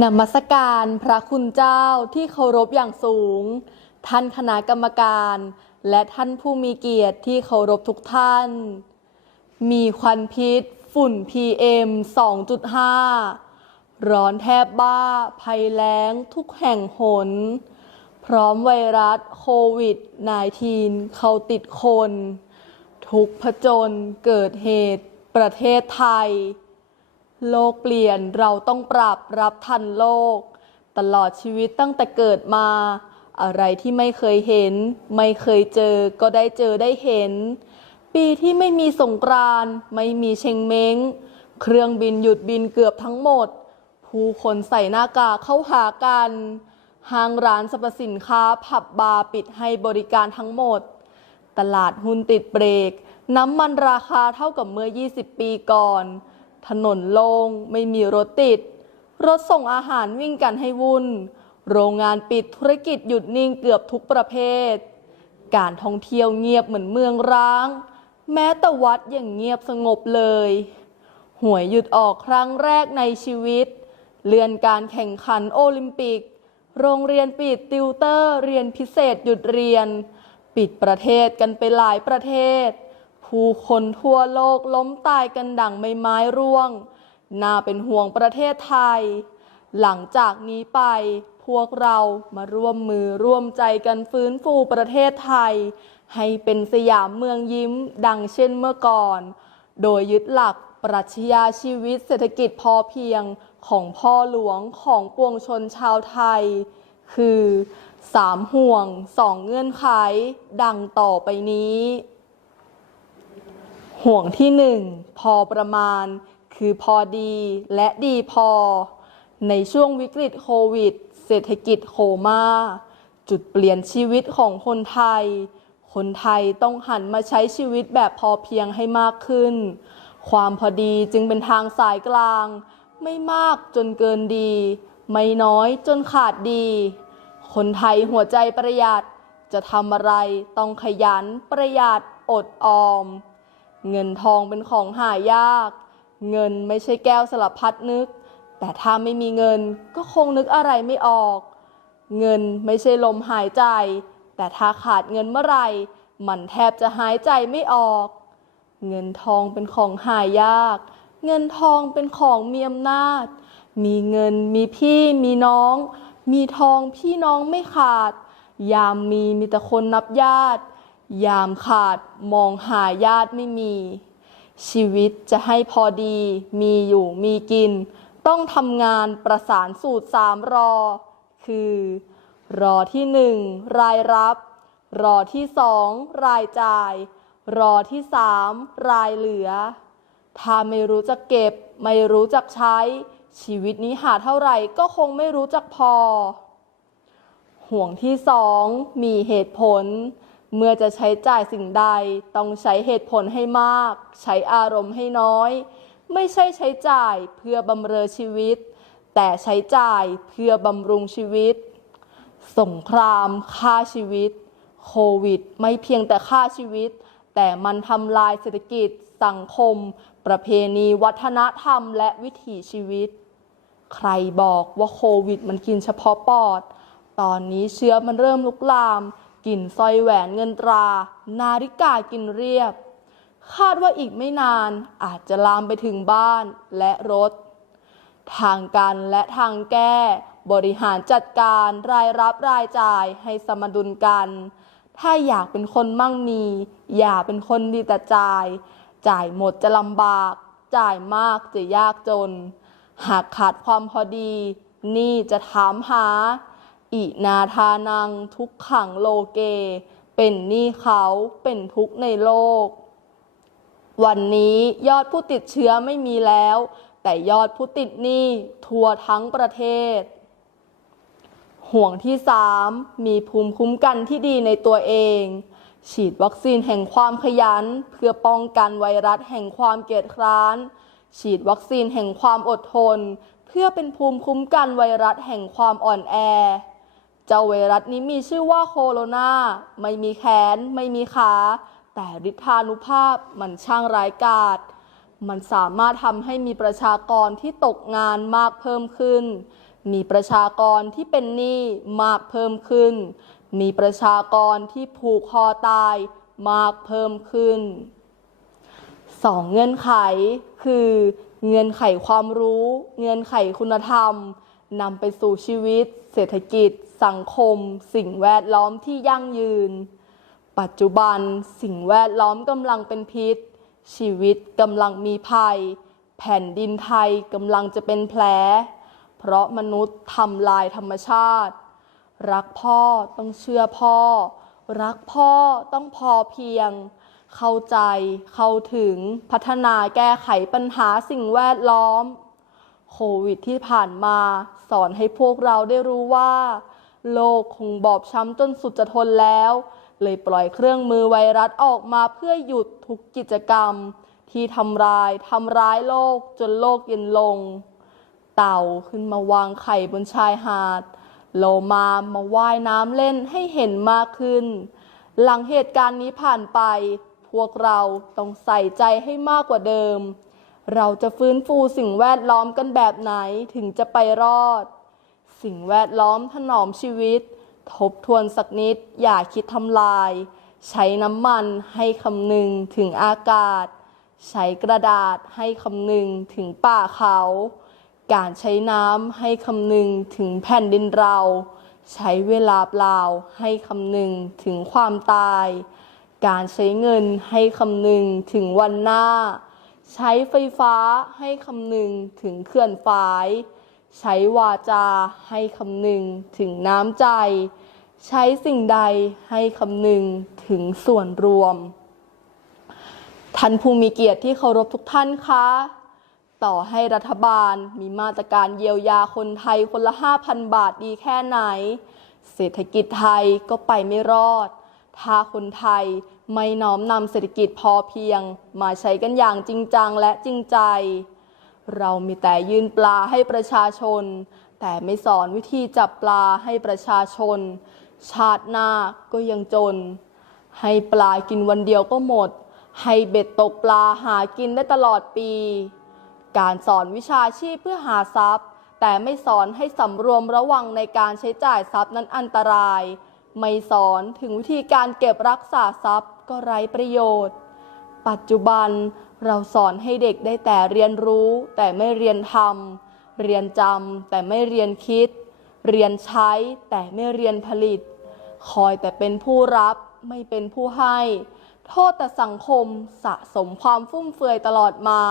นมัสการพระคุณเจ้าที่เคารพอย่างสูง ท่านคณะกรรมการ และท่านผู้มีเกียรติที่เคารพทุกท่าน มีควันพิษ ฝุ่น PM 2.5 ร้อนแทบบ้า ภัยแล้งทุกแห่งหน พร้อมไวรัสโควิด -19 เขาติดคน ทุกผจญเกิดเหตุประเทศไทย โลกเปลี่ยนเราต้องปรับรับทันโลก ตลอดชีวิตตั้งแต่เกิดมา อะไรที่ไม่เคยเห็น ไม่เคยเจอก็ได้เจอได้เห็น ปีที่ไม่มีสงกรานต์ไม่มีเชงเม้ง เครื่องบินหยุดบินเกือบทั้งหมด ผู้คนใส่หน้ากากเข้าหากันห้างร้านสรรพสินค้าผับบาร์ปิดให้บริการทั้งหมด ตลาดหุ้นติดเบรก น้ำมันราคาเท่ากับเมื่อ 20 ปีก่อน ถนนโลง่งไม่มีรถติด รถส่งอาหารวิ่งกันให้วุ่น โรงงานปิดธุรกิจหยุดนิ่งเกือบทุกประเภท การท่องเที่ยวเงียบเหมือนเมืองร้าง แม้แต่วัดยังเงียบสงบเลย หวยหยุดออกครั้งแรกในชีวิต เลื่อนการแข่งขันโอลิมปิก โรงเรียนปิดติวเตอร์เรียนพิเศษหยุดเรียน ปิดประเทศกันไปหลายประเทศ ผู้คนทั่วโลกล้มตายกันดังใบไม้ร่วง น่าเป็นห่วงประเทศไทย หลังจากนี้ไปพวกเรามาร่วมมือร่วมใจกันฟื้นฟูประเทศไทย ให้เป็นสยามเมืองยิ้มดังเช่นเมื่อก่อน โดยยึดหลักปรัชญาชีวิตเศรษฐกิจพอเพียงของพ่อหลวงของปวงชนชาวไทย คือสามห่วงสองเงื่อนไขดังต่อไปนี้ ห่วงที่หนึ่งพอประมาณ คือพอดีและดีพอ ในช่วงวิกฤตโควิด เศรษฐกิจโคม่าจุดเปลี่ยนชีวิตของคนไทย คนไทยต้องหันมาใช้ชีวิตแบบพอเพียงให้มากขึ้น ความพอดีจึงเป็นทางสายกลาง ไม่มากจนเกินดี ไม่น้อยจนขาดดี คนไทยหัวใจประหยัด จะทำอะไรต้องขยันประหยัดอดออม เงินทองเป็นของหายาก เงินไม่ใช่แก้วสลับพัดนึก แต่ถ้าไม่มีเงินก็คงนึกอะไรไม่ออก เงินไม่ใช่ลมหายใจ แต่ถ้าขาดเงินเมื่อไหร่มันแทบจะหายใจไม่ออก เงินทองเป็นของหายาก เงินทองเป็นของมีอำนาจ มีเงินมีพี่มีน้อง มีทองพี่น้องไม่ขาด ยามมีมีแต่คนนับญาติ ยามขาดมองหาญาติไม่มี ชีวิตจะให้พอดี มีอยู่มีกิน ต้องทำงานประสานสูตรสามรอ คือ รอที่หนึ่งรายรับ รอที่สองรายจ่าย รอที่สามรายเหลือ ถ้าไม่รู้จักเก็บ ไม่รู้จักใช้ ชีวิตนี้หาเท่าไหร่ก็คงไม่รู้จักพอ ห่วงที่สองมีเหตุผล เมื่อจะใช้จ่ายสิ่งใดต้องใช้เหตุผลให้มาก ใช้อารมณ์ให้น้อย ไม่ใช่ใช้จ่ายเพื่อบำเรอชีวิต แต่ใช้จ่ายเพื่อบำรุงชีวิต สงครามฆ่าชีวิต โควิด ไม่เพียงแต่ฆ่าชีวิต แต่มันทำลายเศรษฐกิจ สังคม ประเพณีวัฒนธรรม และวิถีชีวิต ใครบอกว่าโควิด มันกินเฉพาะปอด ตอนนี้เชื้อมันเริ่มลุกลาม กินสร้อยแหวนเงินตรา นาฬิกากินเรียบ คาดว่าอีกไม่นานอาจจะลามไปถึงบ้านและรถ ทางการและทางแก้ บริหารจัดการรายรับรายจ่ายให้สมดุลกัน ถ้าอยากเป็นคนมั่งมี อย่าเป็นคนดีแต่จ่าย จ่ายหมดจะลำบาก จ่ายมากจะยากจน หากขาดความพอดี นี่จะถามหา อินาทานังทุกขังโลเก เป็นหนี้เขาเป็นทุกข์ในโลก วันนี้ยอดผู้ติดเชื้อไม่มีแล้ว แต่ยอดผู้ติดหนี้ทั่วทั้งประเทศ ห่วงที่ 3 มีภูมิคุ้มกันที่ดีในตัวเอง ฉีดวัคซีนแห่งความขยัน เพื่อป้องกันไวรัสแห่งความเกียจคร้าน ฉีดวัคซีนแห่งความอดทน เพื่อเป็นภูมิคุ้มกันไวรัสแห่งความอ่อนแอ จ้าไวรัสนี้มีชื่อว่าโคโรนาไม่มีแขน ไม่มีขา แต่ฤทธานุภาพมันช่างร้ายกาจมันสามารถทำให้มีประชากรที่ตกงานมากเพิ่มขึ้น มีประชากรที่เป็นหนี้มากเพิ่มขึ้น มีประชากรที่ผูกคอตายมากเพิ่มขึ้นสองเงื่อนไขคือ เงื่อนไขความรู้ เงื่อนไขคุณธรรม นำไปสู่ชีวิต เศรษฐกิจ สังคม สิ่งแวดล้อมที่ยั่งยืน ปัจจุบันสิ่งแวดล้อมกำลังเป็นพิษ ชีวิตกำลังมีภัย แผ่นดินไทยกำลังจะเป็นแผล เพราะมนุษย์ทำลายธรรมชาติ รักพ่อต้องเชื่อพ่อ รักพ่อต้องพอเพียง เข้าใจเข้าถึงพัฒนาแก้ไขปัญหาสิ่งแวดล้อม โควิดที่ผ่านมา สอนให้พวกเราได้รู้ว่า โลกคงบอบช้ำจนสุดจะทนแล้ว เลยปล่อยเครื่องมือไวรัสออกมาเพื่อหยุดทุกกิจกรรม ที่ทำร้ายทำร้ายโลกจนโลกเย็นลง เต่าขึ้นมาวางไข่บนชายหาด โลมามาว่ายน้ำเล่นให้เห็นมากขึ้น หลังเหตุการณ์นี้ผ่านไป พวกเราต้องใส่ใจให้มากกว่าเดิม เราจะฟื้นฟูสิ่งแวดล้อมกันแบบไหนถึงจะไปรอด สิ่งแวดล้อมถนอมชีวิต ทบทวนสักนิด อย่าคิดทำลาย ใช้น้ำมันให้คำนึงถึงอากาศ ใช้กระดาษให้คำนึงถึงป่าเขา การใช้น้ำให้คำนึงถึงแผ่นดินเรา ใช้เวลาเปล่าให้คำนึงถึงความตาย การใช้เงินให้คำนึงถึงวันหน้า ใช้ไฟฟ้าให้คำนึงถึงเขื่อนฝาย ใช้วาจาให้คำนึงถึงน้ำใจ ใช้สิ่งใดให้คำนึงถึงส่วนรวม ท่านผู้มีเกียรติที่เคารพทุกท่านคะต่อให้รัฐบาลมีมาตรการเยียวยาคนไทยคนละ 5,000 บาทดีแค่ไหน เศรษฐกิจไทยก็ไปไม่รอด ถ้าคนไทย ไม่น้อมนำเศรษฐกิจพอเพียง มาใช้กันอย่างจริงจังและจริงใจ เรามีแต่ยืนปลาให้ประชาชน แต่ไม่สอนวิธีจับปลาให้ประชาชน ชาติหน้าก็ยังจน ให้ปลากินวันเดียวก็หมด ให้เบ็ดตกปลาหากินได้ตลอดปี การสอนวิชาชีพเพื่อหาทรัพย์ แต่ไม่สอนให้สำรวมระวังในการใช้จ่ายทรัพย์นั้นอันตราย ไม่สอนถึงวิธีการเก็บรักษาทรัพย์ ก็ไร้ประโยชน์ ปัจจุบันเราสอนให้เด็กได้แต่เรียนรู้ แต่ไม่เรียนทำเรียนจำแต่ไม่เรียนคิด เรียนใช้แต่ไม่เรียนผลิต คอยแต่เป็นผู้รับไม่เป็นผู้ให้ โทษแต่สังคมสะสมความฟุ่มเฟือยตลอดมา